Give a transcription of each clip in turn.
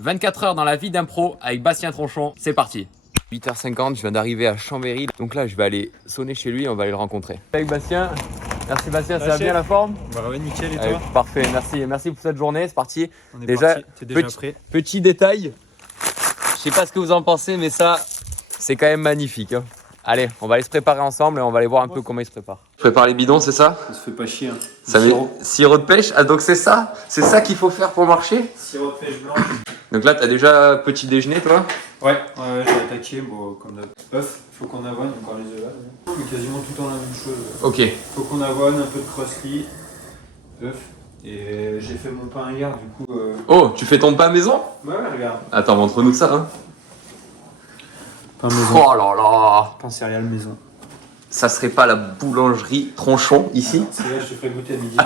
24 heures dans la vie d'un pro avec Bastien Tronchon, c'est parti. 8h50, je viens d'arriver à Chambéry. Donc là, je vais aller sonner chez lui et on va aller le rencontrer. Avec Bastien. Merci Bastien, ça va bien la forme? Bah ouais, nickel, et toi? Parfait, merci pour cette journée, c'est parti. On est déjà, parti, t'es déjà prêt? Petit détail, je sais pas ce que vous en pensez, mais ça, c'est quand même magnifique. Hein. Allez, on va aller se préparer ensemble et on va aller voir un peu comment il se prépare. Je prépare les bidons, c'est ça? Ça se fait pas chier. Hein. Ça met sirop de pêche. Ah donc c'est ça qu'il faut faire pour marcher? Sirop de pêche blanc. Donc là, t'as déjà petit déjeuner, toi? Ouais, je vais attaquer, bon, comme d'hab. Œuf, faut qu'on avoine, encore les œufs là. Mais quasiment tout le temps la même chose. Ok. Faut qu'on avoine, un peu de crosserie, œuf. Et j'ai fait mon pain hier, du coup. Oh, tu fais ton pain maison? Ouais, regarde. Attends, montre-nous ça. Hein. Pain maison. Oh là là! Pain céréales maison. Ça serait pas la boulangerie Tronchon ici? C'est là, je te ferai goûter à midi.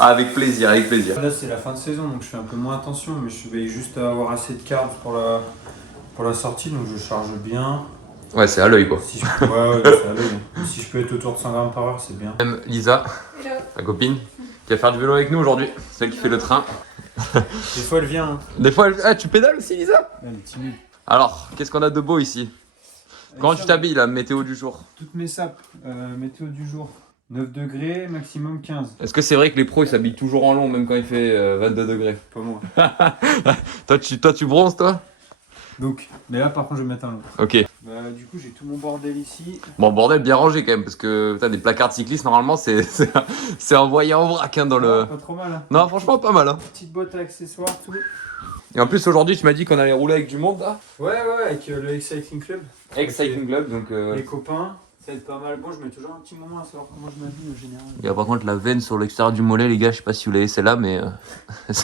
Avec plaisir, avec plaisir. Là, c'est la fin de saison, donc je fais un peu moins attention, mais je vais juste avoir assez de carbs pour la sortie, donc je charge bien. Ouais, c'est à l'œil quoi. Si je peux, ouais, c'est à l'œil. Si je peux être autour de 100 grammes par heure, c'est bien. Même Lisa, ma copine, qui va faire du vélo avec nous aujourd'hui. Celle qui fait le train. Des fois, elle vient. Hein. Des fois, ah, tu pédales aussi, Lisa? Elle est timide. Alors, qu'est-ce qu'on a de beau ici? Comment tu t'habilles là, météo du jour? Toutes mes sapes, météo du jour. 9 degrés, maximum 15. Est-ce que c'est vrai que les pros ils s'habillent toujours en long même quand il fait 22 degrés? Pas moi. toi tu bronzes toi? Donc, mais là par contre je vais mettre un long. Ok. Du coup j'ai tout mon bordel ici. Bon bordel bien rangé quand même parce que putain, des placards de cyclistes normalement c'est envoyé en vrac hein, dans le... Pas trop mal hein. Non franchement pas mal hein. Petite boîte à accessoires, tout. Et en plus aujourd'hui tu m'as dit qu'on allait rouler avec du monde là? Ouais avec le Exciting Club. Exciting Club donc... Les copains. Ça va être pas mal. Bon, je mets toujours un petit moment à savoir comment je m'habille en général. Il y a par contre la veine sur l'extérieur du mollet, les gars. Je sais pas si vous l'avez celle-là, mais je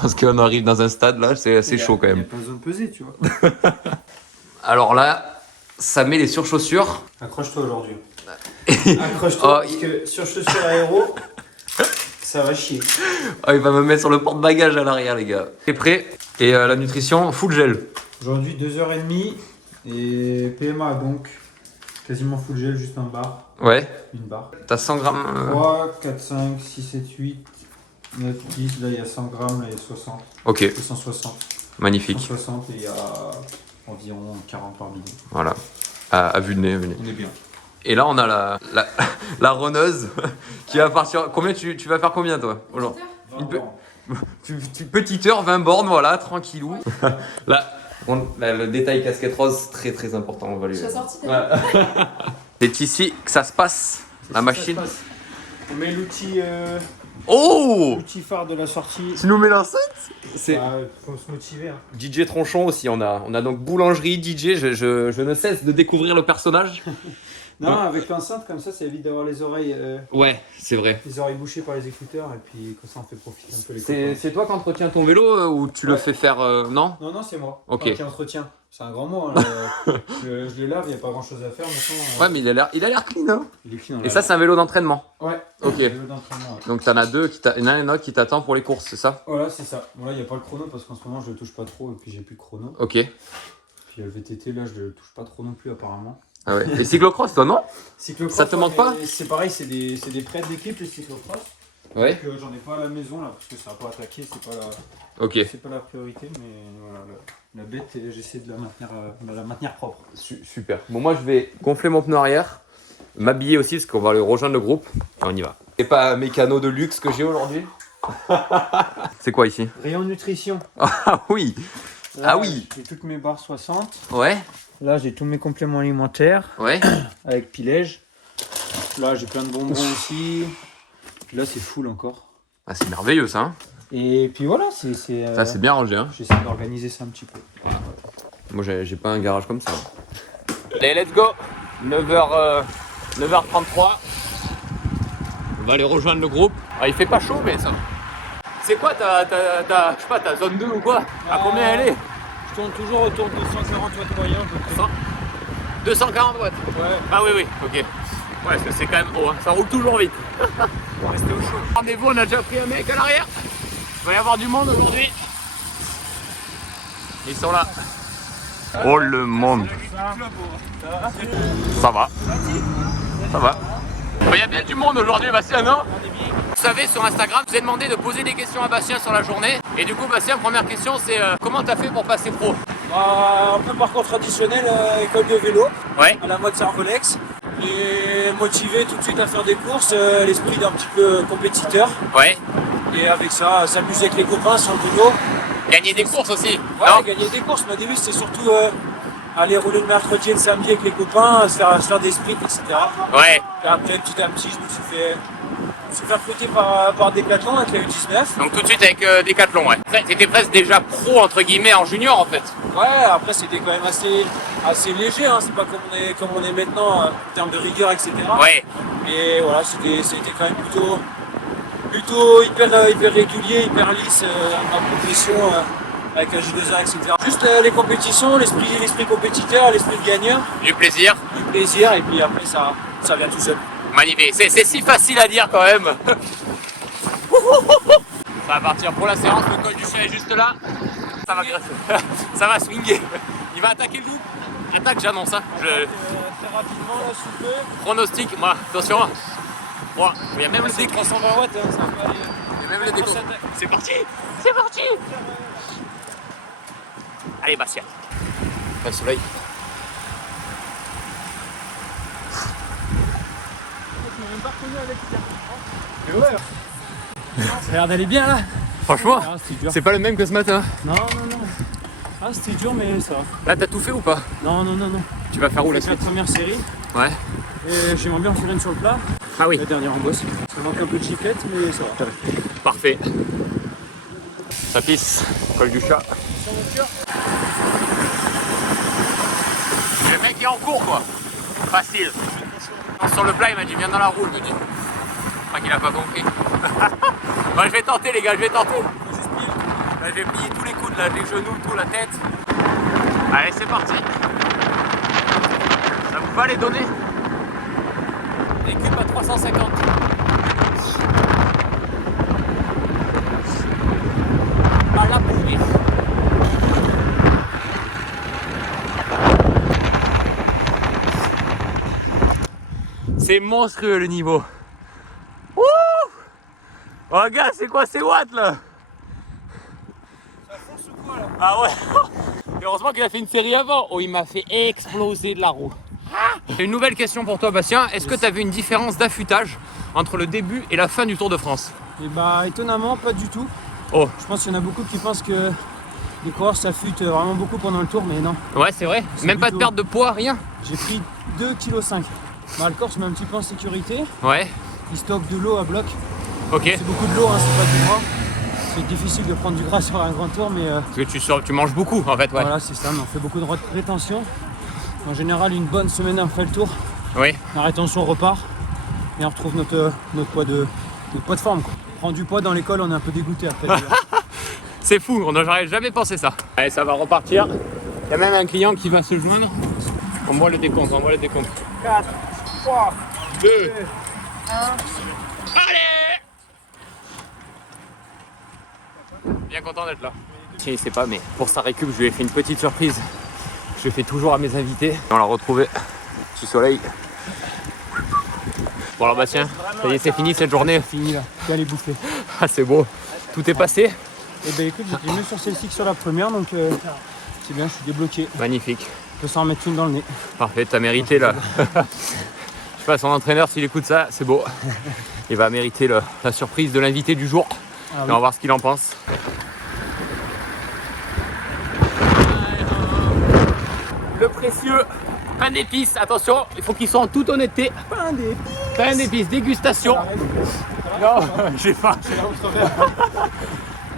pense qu'on arrive dans un stade là, c'est assez chaud quand Il n'y même. a pas besoin de peser, tu vois. Alors là, ça met les surchaussures. Accroche-toi aujourd'hui. Accroche-toi, parce que sur chaussures aéro, ça va chier. Oh, il va me mettre sur le porte-bagages à l'arrière, les gars. T'es prêt? Et la nutrition, full gel. Aujourd'hui, 2h30 et PMA donc. Quasiment full gel, juste un bar. Ouais. Une barre. T'as 100 grammes 3, 4, 5, 6, 7, 8, 9, 10. Là, il y a 100 grammes, là, il y a 60. Ok. 160. Magnifique. 160 et il y a environ 40 par bidon. Voilà. À vue de nez, venez. On est bien. Et là, on a la runneuse qui va partir. Combien tu vas faire combien, toi, aujourd'hui? Petite heure, 20 bornes, voilà, tranquillou. Là. Le détail casquette rose, très très important. On va lui... C'est ici que ça se passe, la machine. On met l'outil l'outil phare de la sortie. Tu nous mets l'enceinte? Faut se motiver. Hein. DJ Tronchon aussi, on a donc boulangerie, DJ, je ne cesse de découvrir le personnage. Non, avec l'enceinte comme ça évite d'avoir les oreilles ouais, c'est vrai. les oreilles bouchées par les écouteurs et puis comme ça on fait profiter un peu les copains. C'est toi qui entretiens ton vélo ou tu le fais faire non? Non, c'est moi. Ok. Enfin, qui entretient. C'est un grand mot. Hein, je le lave, il n'y a pas grand chose à faire. Maintenant, Ouais, mais il a l'air clean. Hein. il est clean. Et ça, c'est un vélo d'entraînement. Ouais. Ok. Vélo d'entraînement, ouais. Donc t'en as deux, il y en a un autre qui t'attend pour les courses, c'est ça? Voilà, c'est ça. Bon, là, il n'y a pas le chrono parce qu'en ce moment, je le touche pas trop et puis j'ai plus de chrono. Ok. Puis le VTT, là, je le touche pas trop non plus, apparemment. Ah ouais. Et cyclocross, toi, non? Cyclocross, ça te manque pas? C'est pareil, c'est des prêts d'équipe, les cyclocross. Ouais. Donc, j'en ai pas à la maison, là, parce que ça va pas attaquer, Ok. c'est pas la priorité, mais voilà, la bête, j'essaie de la maintenir propre. Super. Bon, moi, je vais gonfler mon pneu arrière, m'habiller aussi, parce qu'on va aller rejoindre le groupe. Et on y va. C'est pas un mécano de luxe que j'ai aujourd'hui. C'est quoi ici? Rayon nutrition. Ah oui. Là, Ah oui. J'ai toutes mes barres 60. Ouais. Là, j'ai tous mes compléments alimentaires Ouais. avec pilège. Là, j'ai plein de bonbons aussi. Puis là, c'est full encore. Ah, c'est merveilleux ça. Hein. Et puis voilà, Ça, c'est bien rangé. Hein. J'essaie d'organiser ça un petit peu. Moi, j'ai pas un garage comme ça. Allez, let's go. 9h33. On va aller rejoindre le groupe. Ah, il fait pas chaud, mais ça. C'est quoi ta zone 2 ou quoi? À combien elle est? Je tourne toujours autour de 240 watts moyen. 240 watts. Ouais. Ah oui, ok. Ouais, parce que c'est quand même haut, hein. Ça roule toujours vite. Restez au chaud. Rendez-vous, on a déjà pris un mec à l'arrière. Il va y avoir du monde aujourd'hui. Ils sont là. Oh le monde. Ça va. Ça va. Il y a bien du monde aujourd'hui, Bastien, non? savez, sur Instagram, je vous ai demandé de poser des questions à Bastien sur la journée. Et du coup, Bastien, première question, c'est comment t'as fait pour passer pro? Un peu parcours traditionnel, école de vélo, Ouais. à la mode Servolex. Et motivé tout de suite à faire des courses, l'esprit d'un petit peu compétiteur. Ouais. Et avec ça, s'amuser avec les copains sur le vélo. Gagner des courses aussi. Ouais, Non. gagner des courses. Mais au début, c'était surtout aller rouler le mercredi et le samedi avec les copains, se faire des sprints, etc. Ouais. Et après, petit à petit, je me suis fait recruter par Decathlon avec la U19. Donc tout de suite avec Decathlon, ouais. T'étais presque déjà pro, entre guillemets, en junior, en fait. Ouais, après, c'était quand même assez léger. Hein. C'est pas comme on est maintenant en termes de rigueur, etc. Ouais. Mais voilà, c'était quand même plutôt hyper régulier, hyper lisse en progression avec un J2A, etc. Juste les compétitions, l'esprit compétiteur, l'esprit de gagneur, Du plaisir. du plaisir, et puis après ça vient tout seul. Magnifique. C'est si facile à dire quand même. Ça va partir pour la séance. Le col du chien est juste là. Ça va greffer. Ça va swinguer. Il va attaquer le double. Attaque, j'annonce. Hein. Très rapidement, là, sous peu. Pronostic. Moi, attention. Bon, il y a même le C'est décompte. 320 watts, hein, ça peut aller. Il y a même le décompte. C'est parti. C'est parti. Allez, Bastien. Le soleil. Ça a l'air d'aller bien là. Franchement, Ah, c'était dur. c'est pas le même que ce matin. Non. Ah, c'était dur, mais ça va. Là, t'as tout fait ou pas? Non. Tu vas faire où la C'est la suite? première série. Ouais. Et j'aimerais bien en faire une sur le plat. Ah oui. La dernière en bosse. Ça manque un peu de chiclette, mais ça va. Parfait. Ça pisse. Col du chat. Le mec est en cours quoi. Facile. Sur le plat, il m'a dit viens dans la roue, je me dis. Je crois qu'il a pas compris. Bon, je vais tenter les gars, je vais tenter. Là, je vais plier tous les coudes, là, les genoux, tout, la tête. Allez, c'est parti. Ça vous va les donner? Les cubes à 350. À la pourrir. C'est monstrueux le niveau. Wouh! Oh gars, c'est quoi ces watts là? Ça fonce ou quoi là? Ah ouais. Et heureusement qu'il a fait une série avant. Oh, il m'a fait exploser de la roue. J'ai une nouvelle question pour toi Bastien. Est-ce que tu as vu une différence d'affûtage entre le début et la fin du Tour de France? Et bah étonnamment pas du tout. Oh. Je pense qu'il y en a beaucoup qui pensent que les coureurs s'affûtent vraiment beaucoup pendant le tour, mais non. Ouais, c'est vrai. C'est Même pas de plutôt- perte de poids, rien. J'ai pris 2,5 kg. Bah, le corps se met un petit peu en sécurité. Ouais. Il stocke de l'eau à bloc. Ok. C'est beaucoup de l'eau, hein, c'est pas du gras. C'est difficile de prendre du gras sur un grand tour, mais Parce que tu manges beaucoup en fait, ouais. voilà, c'est ça. Mais on fait beaucoup de rétention. En général, une bonne semaine après le tour, Oui. la rétention repart et on retrouve notre poids de forme, quoi. On prend du poids dans l'école, on est un peu dégoûté après. d'ailleurs. C'est fou, j'aurais jamais pensé ça. Allez, ça va repartir. Il y a même un client qui va se joindre. On voit le décompte, 4, 3, 2, 1. allez! Bien content d'être là. Je ne sais pas, mais pour sa récup, je lui ai fait une petite surprise. Je fais toujours à mes invités. On l'a retrouvé sous soleil. Bon alors Bastien, ça y est, c'est fini cette journée. Fini là, t'es allé bouffer. Ah c'est beau. Tout est passé. Et ben écoute, j'étais mieux sur celle-ci que sur la première, donc c'est bien, je suis débloqué. Magnifique. Je peux s'en remettre une dans le nez. Parfait, t'as mérité là. Je sais pas, son entraîneur, s'il écoute ça, c'est beau. Il va mériter la surprise de l'invité du jour. Ah Et oui. on va voir ce qu'il en pense. Le précieux pain d'épices, attention, il faut qu'il soit en toute honnêteté. Pain d'épices, dégustation. Non, j'ai pas.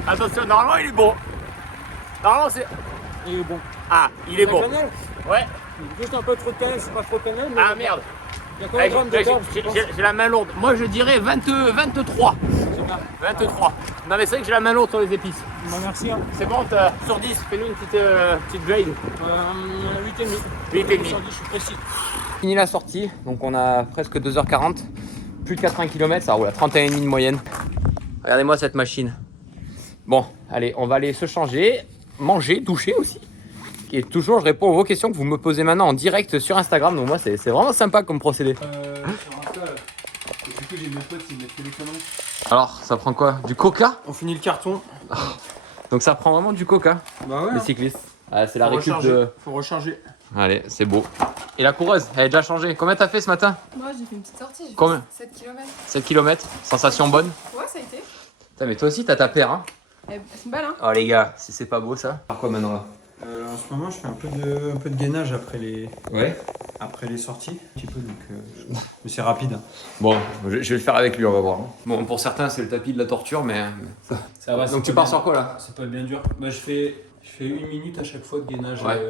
Attention, normalement il est bon. Normalement c'est. Il est bon. Ah, il est bon. Cannelle, Ouais. juste un peu trop de cannelle, c'est pas trop cannelle, mais Ah merde. il y a combien de grammes de beurre, je pense? J'ai la main lourde. Moi je dirais 23. 23. Non mais c'est vrai que j'ai la main lourde sur les épices. Bah, merci. Hein. C'est bon, sur 10, fais-nous une petite grade. 8,5. 8,5. Je suis précis. Fini la sortie, donc on a presque 2h40. Plus de 80 km, ça roule à 31,5 de moyenne. Regardez-moi cette machine. Bon, allez, on va aller se changer, manger, doucher aussi. Et toujours, je réponds aux vos questions que vous me posez maintenant en direct sur Instagram. Donc moi, c'est vraiment sympa comme procédé. Sur Insta, du coup, j'ai mes potes qui mettent que les conneries. Alors, ça prend quoi? Du coca? On finit le carton. Donc ça prend vraiment du coca, Bah ouais. les cyclistes. Ah, c'est la Faut récup recharger. de... Faut recharger. Allez, c'est beau. Et la coureuse, elle a déjà changé. Combien t'as fait ce matin? Moi j'ai fait une petite sortie, j'ai Combien? fait 7 km. 7 km. Sensation bonne? Ouais, ça a été. Putain, mais toi aussi, t'as ta paire, hein? Elles sont belles, hein. Oh les gars, si c'est pas beau ça. Par quoi maintenant là? En ce moment, je fais un peu de gainage après les sorties. Un petit peu, donc mais c'est rapide. Bon, je vais le faire avec lui, on va voir. Bon, pour certains, c'est le tapis de la torture, mais... Ça va, Donc tu pars sur quoi là? C'est pas bien dur. Bah, je fais 1 minute à chaque fois de gainage Ouais.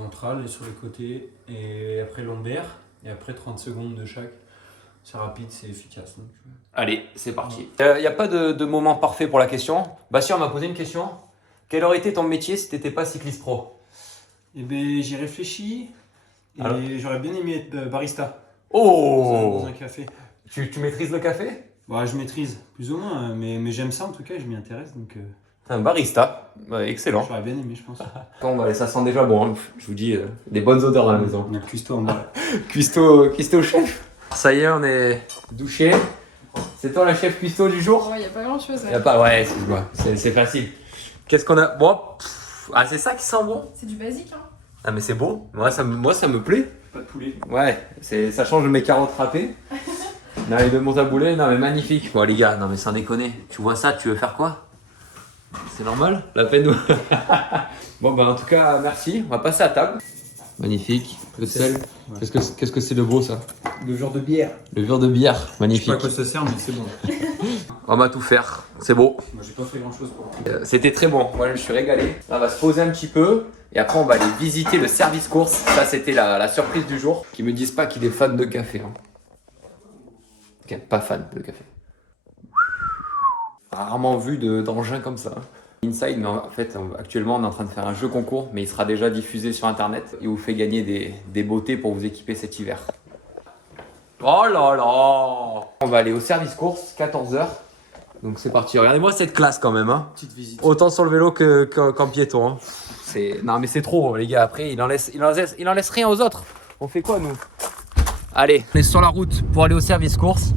ventral et sur les côtés. Et après lombaire. Et après 30 secondes de chaque. C'est rapide, c'est efficace. Donc. Allez, c'est parti. Il n'y a pas de moment parfait pour la question. Bastien m'a posé une question. Quel aurait été ton métier si t'étais pas cycliste pro? Et ben j'y réfléchis. Et Alors j'aurais bien aimé être barista Oh! dans un café. Tu maîtrises le café? Bah, je maîtrise plus ou moins, mais j'aime ça en tout cas, je m'y intéresse donc Un barista. Ouais, excellent. j'aurais bien aimé, je pense. Bon, bah, ça sent déjà bon, hein. Je vous dis, des bonnes odeurs dans la maison. On a le cuistot en bas. Cuistot chef. Ça y est, on est douché. C'est toi la chef cuistot du jour? Ouais, y a pas grand chose. Y a pas, ouais, excuse-moi, c'est facile. Qu'est-ce qu'on a? Bon, ah, c'est ça qui sent bon? C'est du basique, hein. Ah, mais c'est beau. Moi, ça me plaît. Pas de poulet. Ouais, ça change de mes carottes râpées. Non, et de mon taboulé, non, mais magnifique. Bon, les gars, non, mais sans déconner. Tu vois ça, tu veux faire quoi? C'est normal? La peine. Bon, bah, en tout cas, merci. On va passer à table. Magnifique. Le sel. Ouais. Qu'est-ce que c'est de beau, ça? Le genre de bière. Le verre de bière. Je sais Magnifique. pas à quoi ça sert, mais c'est bon. On va tout faire. C'est beau. Moi, j'ai pas fait grand chose pour. C'était très bon. Moi, je me suis régalé. Là, on va se poser un petit peu. Et après, on va aller visiter le service course. Ça, c'était la surprise du jour. Qu'ils me disent pas qu'il est fan de café. Hein. Ok, pas fan de café. Rarement vu d'engin comme ça. Inside, mais en fait, actuellement, on est en train de faire un jeu concours, mais il sera déjà diffusé sur Internet. Il vous fait gagner des beautés pour vous équiper cet hiver. Oh là là! On va aller au service course, 14h. Donc c'est parti. Regardez-moi cette classe quand même. Hein. Petite visite. Autant sur le vélo qu'en piéton. Hein. Non mais c'est trop les gars. Après il en laisse rien aux autres. On fait quoi nous? Allez, on est sur la route pour aller au service course.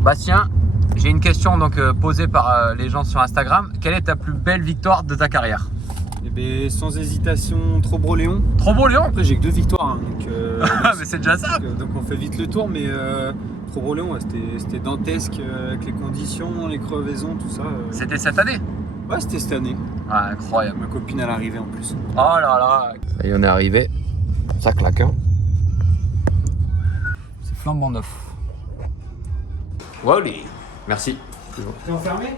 Bastien, j'ai une question donc posée par les gens sur Instagram. Quelle est ta plus belle victoire de ta carrière? Eh ben, sans hésitation, Trobro-Léon. Trobro-Léon? Après, j'ai que 2 victoires. Hein, donc, Mais c'est déjà ça. donc on fait vite le tour, mais Trobro-Léon, ouais, c'était dantesque avec les conditions, les crevaisons, tout ça. C'était cette année? Ouais, c'était cette année. Ah, incroyable. Ma copine, elle arrivait en plus. Oh là là. Ça y est, on est arrivé. Ça claque hein. C'est flambant neuf. Wally. Merci. T'es enfermé?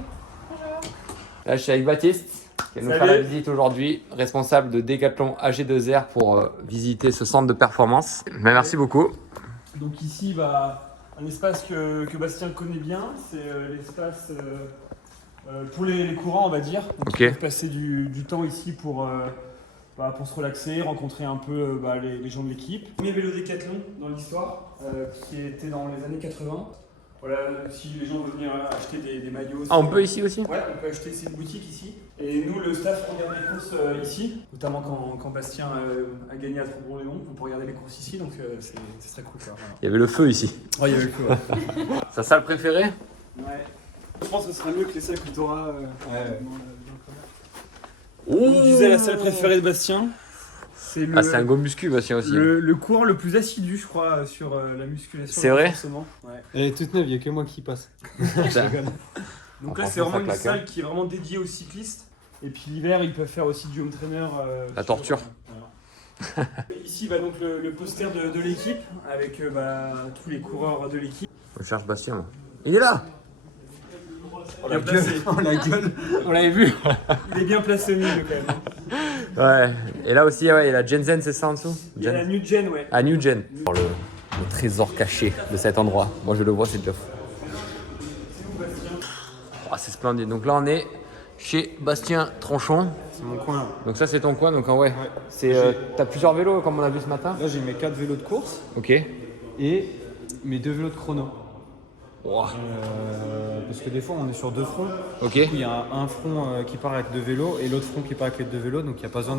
Là, je suis avec Baptiste, qui va nous faire la visite aujourd'hui, responsable de Decathlon AG2R pour visiter ce centre de performance. Mais merci beaucoup. Donc ici, un espace que Bastien connaît bien, c'est l'espace pour les courants, on va dire. Donc, Ok. Ils peuvent passer du temps ici pour se relaxer, rencontrer un peu les gens de l'équipe. Premier vélo Decathlon dans l'histoire, qui était dans les années 80. Voilà, si les gens veulent venir acheter des maillots. Ah, on peut ici aussi? Ouais, on peut acheter cette boutique ici. Et nous, le staff, on regarde les courses ici, notamment quand Bastien a gagné à Trobro-Léon. On peut regarder les courses ici, donc c'est très cool. Voilà. Il y avait le feu ici. Oh, il y avait le feu, ouais. Sa salle préférée? Ouais. Je pense que ce serait mieux que les salles que tu auras. Oh. On disait la salle préférée de Bastien. C'est Ah, c'est un go muscu, Bastien aussi. le cours le plus assidu, je crois, sur la musculation. C'est vrai? Ouais. Elle est toute neuve, il n'y a que moi qui passe. Putain. Donc Ah, là, c'est franchement, vraiment une ça claque, salle qui est vraiment dédiée aux cyclistes. Et puis l'hiver, ils peuvent faire aussi du home trainer. La torture. Voilà. Ici, donc le poster de l'équipe avec tous les coureurs de l'équipe. Je cherche Bastien. Moi. Il est là. Bien placé. La gueule. On l'avait vu. Il est bien placé au milieu quand même. Ouais. Et là aussi, ouais, il y a la Genzen, c'est ça en dessous? Il y a la New Gen, ouais. Ah, New Gen. Le trésor caché de cet endroit. Moi, je le vois, c'est déjà fou. Oh, c'est splendide. Donc là, on est chez Bastien Tranchon. C'est mon coin. Donc ça, c'est ton coin. Donc ouais. C'est. T'as plusieurs vélos, comme on a vu ce matin. Là, j'ai mes 4 vélos de course Ok. et mes 2 vélos de chrono. Wow. Parce que des fois, on est sur 2 fronts. Ok. Du coup, il y a un front qui part avec 2 vélos et l'autre front qui part avec les 2 vélos. Donc, il n'y a pas besoin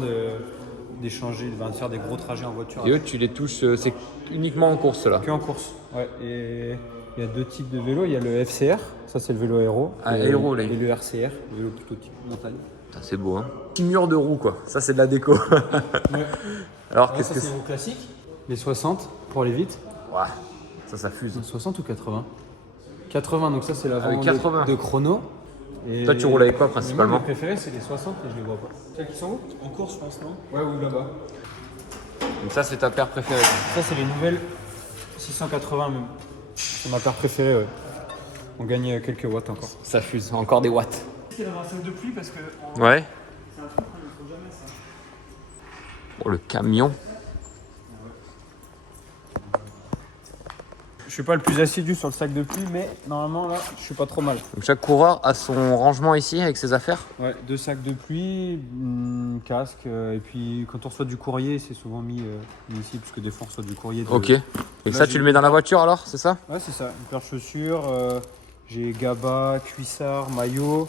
d'échanger, de faire des gros trajets en voiture. Et eux, tu les touches, c'est uniquement en course là. Que en course. Ouais. Il y a deux types de vélos. Il y a le FCR, ça c'est le vélo aéro. Ah, et, aéro, là. et le RCR, le vélo plutôt type montagne. Putain, c'est beau, hein. Petit mur de roue, quoi. Ça, c'est de la déco. Ouais. Alors, Ah, qu'est-ce ça que c'est c'est? vos classiques. Les 60 pour aller vite. Ouais, ça fuse. 60 ou 80 80, donc ça c'est l'avant Avec 80. de chrono. Et Toi, tu roules avec quoi, moi, principalement? mes préférés c'est les 60 et je les vois pas. Celles qui sont où? En course, je pense, non? Ouais, ou là-bas. Donc ça, c'est ta paire préférée. Ça c'est les nouvelles 680 même. C'est ma paire préférée, ouais. On gagne quelques watts encore. Ça fuse, encore des watts. C'est d'avoir un sac de pluie parce que Ouais. c'est un truc qu'on ne trouve jamais ça. Oh, le camion. Je suis pas le plus assidu sur le sac de pluie, mais normalement là, je suis pas trop mal. Donc chaque coureur a son rangement ici avec ses affaires. Ouais, 2 sacs de pluie, casque, et puis quand on reçoit du courrier, c'est souvent mis ici, puisque des fois on reçoit du courrier. Ok. Et ça, tu le mets dans la voiture alors, c'est ça? Ouais, c'est ça. Une paire de chaussures, j'ai GABA, cuissard, maillot,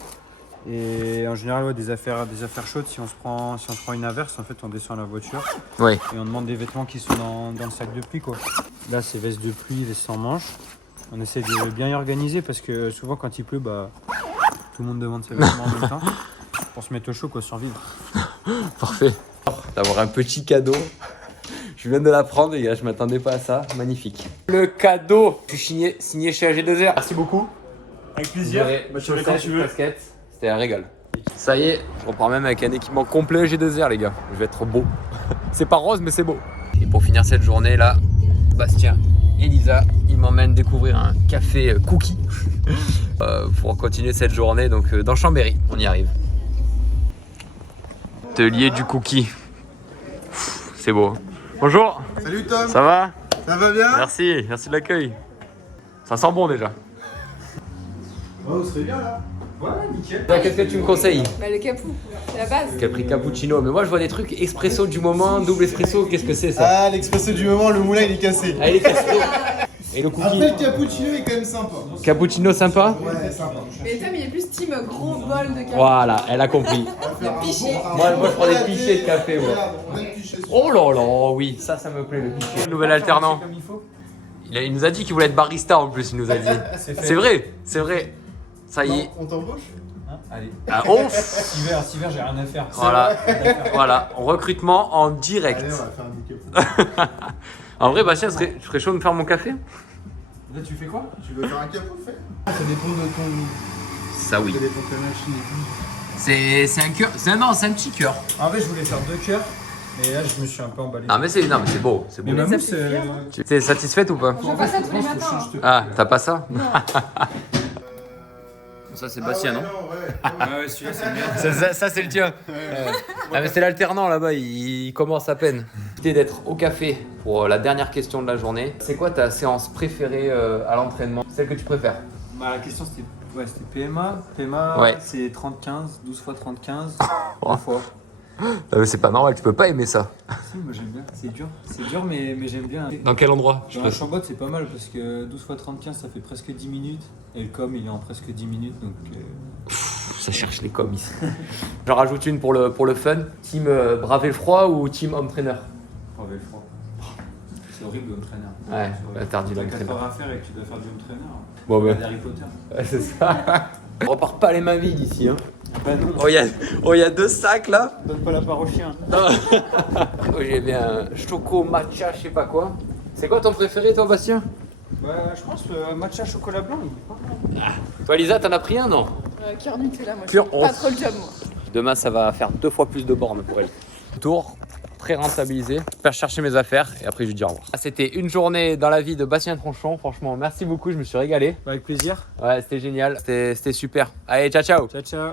et en général ouais, des affaires chaudes. Si on se prend une averse, en fait, on descend à la voiture Oui. et on demande des vêtements qui sont dans le sac de pluie, quoi. Là, c'est veste de pluie, veste sans manches. On essaie de bien y organiser parce que souvent, quand il pleut, bah, tout le monde demande ses vêtements en même temps pour se mettre au chaud, quoi, survivre. Parfait. D'avoir un petit cadeau. Je viens de l'apprendre, les gars, je m'attendais pas à ça. Magnifique. Le cadeau. Je suis signé chez AG2R. Merci beaucoup. Avec plaisir. Bah, Tu veux quand tu veux. casquette. C'était un régal. Ça y est, je reprends même avec un équipement complet AG2R, les gars. Je vais être beau. C'est pas rose, mais c'est beau. Et pour finir cette journée là, Bastien et Lisa, ils m'emmènent découvrir un café cookie pour continuer cette journée donc dans Chambéry. On y arrive. Atelier du cookie. C'est beau. Bonjour. Salut Tom, Ça va? ça va bien? Merci de l'accueil. Ça sent bon déjà. Oh, vous serez bien là? Ouais, nickel. Qu'est-ce que tu me conseilles? Bah, le capou, c'est la base. Capri cappuccino, mais moi je vois des trucs expresso du moment, double espresso, qu'est-ce que c'est ça? Ah, l'expresso du moment, le moulin il est cassé. Ah, il est cassé. Et le cookie? Après, le cappuccino est quand même sympa. Cappuccino sympa? Ouais, sympa. Mais Tom, il est plus team gros bol de capou. Voilà, elle a compris. De piché. Moi, je prends des pichets de café, moi. Regarde, on a le pichet sur- Oh là là, oui, ça me plaît le pichet. Nouvel alternant. Comme il faut. Il nous a dit qu'il voulait être barista en plus, il nous a dit. C'est vrai, c'est vrai. Ça y est. Non, on t'embauche? Allez. Ah, ouf. Cet hiver, j'ai rien à faire. Voilà, voilà, recrutement en direct. Allez, on va faire un capot. En vrai, Bastien, tu serais chaud de me faire mon café? Là, tu fais quoi? Tu veux faire un capot, fais? Ça dépend de ton. Ça oui. Ça dépend de ta machine et tout. C'est un cœur, c'est un petit cœur. En vrai, je voulais faire 2 cœurs, mais là, je me suis un peu emballé. Non mais c'est beau, c'est beau. Mais ma ça mousse, fait plaisir, Tu es satisfaite ou pas? Je fais ça tous les matins. hein. Ah, t'as pas ça? Non. Ça c'est Bastien, non? Ah ouais, celui-là, c'est bien. Ça c'est le tien. Ah mais c'est l'alternant là-bas, il commence à peine. L'idée d'être au café pour la dernière question de la journée. C'est quoi ta séance préférée à l'entraînement? Celle que tu préfères? Bah, la question, c'était PMA. PMA, Ouais. c'est 30-15, 12 fois 30-15, Oh. 3 fois. C'est pas normal, tu peux pas aimer ça. Si, moi j'aime bien. C'est dur, mais j'aime bien. Dans quel endroit? Dans la chambotte, c'est pas mal parce que 12 fois 30-15, ça fait presque 10 minutes. Et le com, il est en presque 10 minutes. Donc, Ça cherche les coms ici. J'en rajoute une pour le fun. Team braver le froid ou team home trainer? on avait le froid. C'est horrible, home trainer. Ouais, interdit T'as l'home 4 trainer. heures à faire et que tu dois faire du home trainer. Bon Pas ben, d'Harry Potter. ouais, c'est ça. On repart pas les mains vides ici. Hein. Bah non, Oh, il y a 2 sacs là. donne pas la part au chien. Oh, j'ai bien un choco matcha, je sais pas quoi. C'est quoi ton préféré toi Bastien? Bah, je pense le matcha chocolat blanc, il est pas mal. Toi Lisa, t'en as pris un non? Cœur Nutella, moi. Pure Je fais pas honte. trop le job, moi. Demain ça va faire 2 fois plus de bornes pour elle. Tour très rentabilisé. Faire chercher mes affaires et après je lui dis au revoir. C'était une journée dans la vie de Bastien Tronchon. Franchement, merci beaucoup, je me suis régalé. Bah, avec plaisir. Ouais, c'était génial. C'était super. Allez, ciao ciao. Ciao, ciao.